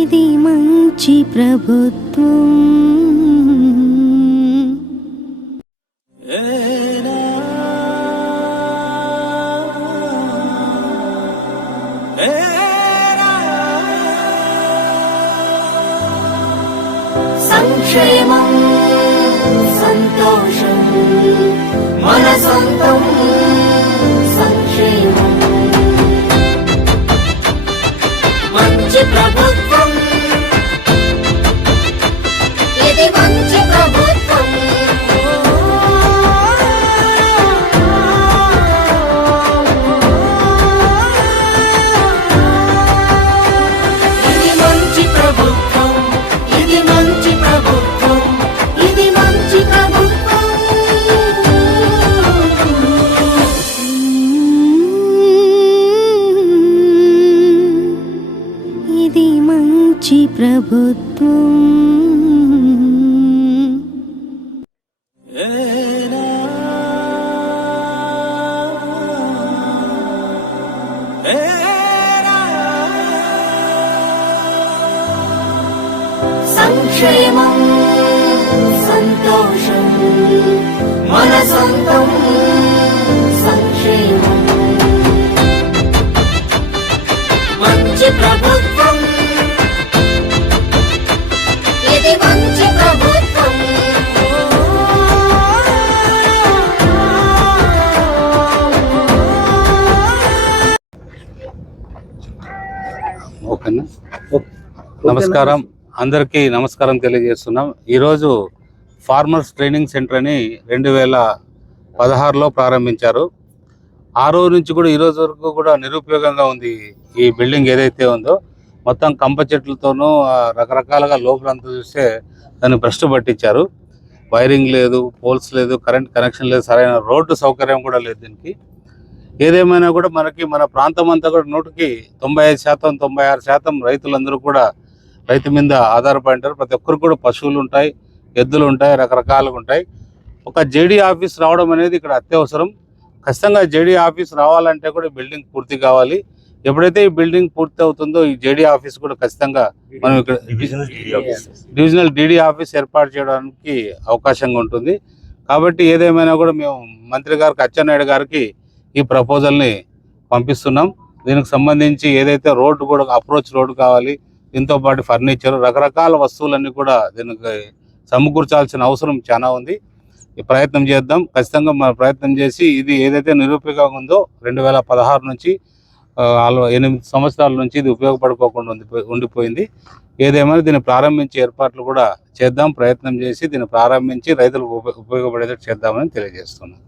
ఇది మంచి ప్రభుత్వం. సంక్షేమం సంతోషం మన సొంతం సంక్షేమం. ప్రభుత్వం. సంక్షేమం సంతోషం మన సొంతం. ఓకేనా నమస్కారం. అందరికీ నమస్కారం తెలియజేస్తున్నాం. ఈరోజు ఫార్మర్స్ ట్రైనింగ్ సెంటర్ అని రెండు వేల పదహారులో ప్రారంభించారు. ఆ రోజు నుంచి కూడా ఈ రోజు వరకు కూడా నిరుపయోగంగా ఉంది ఈ బిల్డింగ్ ఏదైతే ఉందో. మొత్తం కంప చెట్లతోనూ రకరకాలుగా లోపలంతా చూస్తే దాన్ని భ్రష్టు పట్టించారు. వైరింగ్ లేదు పోల్స్ లేదు కరెంట్ కనెక్షన్ లేదు సరైన రోడ్డు సౌకర్యం కూడా లేదు దీనికి. ఏదేమైనా కూడా మనకి మన ప్రాంతం అంతా కూడా నూటికి తొంభై ఐదు శాతం తొంభై ఆరు శాతం రైతులందరూ కూడా రైతు మీద ఆధారపడి ఉంటారు. ప్రతి ఒక్కరు కూడా పశువులు ఉంటాయి ఎద్దులు ఉంటాయి రకరకాలుగా ఉంటాయి. ఒక జేడీ ఆఫీస్ రావడం అనేది ఇక్కడ అత్యవసరం. ఖచ్చితంగా జేడీ ఆఫీస్ రావాలంటే కూడా ఈ బిల్డింగ్ పూర్తి కావాలి. ఎప్పుడైతే ఈ బిల్డింగ్ పూర్తి అవుతుందో ఈ జేడీ ఆఫీస్ కూడా ఖచ్చితంగా మనం ఇక్కడ డివిజనల్ డీడీ ఆఫీస్ ఏర్పాటు చేయడానికి అవకాశంగా ఉంటుంది. కాబట్టి ఏదేమైనా కూడా మేము మంత్రి గారికి అచ్చెన్నాయుడు గారికి ఈ ప్రపోజల్ని పంపిస్తున్నాం. దీనికి సంబంధించి ఏదైతే రోడ్డు కూడా అప్రోచ్ రోడ్డు కావాలి దీంతో పాటు ఫర్నిచర్ రకరకాల వస్తువులన్నీ కూడా దీనికి సమకూర్చాల్సిన అవసరం చాలా ఉంది. ఈ ప్రయత్నం చేద్దాం. ఖచ్చితంగా మన ప్రయత్నం చేసి ఇది ఏదైతే నిరుపయోగంగా ఉందో రెండు వేల పదహారు నుంచి ఎనిమిది సంవత్సరాల నుంచి ఇది ఉపయోగపడుకోకుండా ఉంది ఉండిపోయింది. ఏదేమైనా దీన్ని ప్రారంభించే ఏర్పాట్లు కూడా చేద్దాం. ప్రయత్నం చేసి దీన్ని ప్రారంభించి రైతులకు ఉపయోగపడేటట్టు చేద్దామని తెలియజేస్తున్నాం.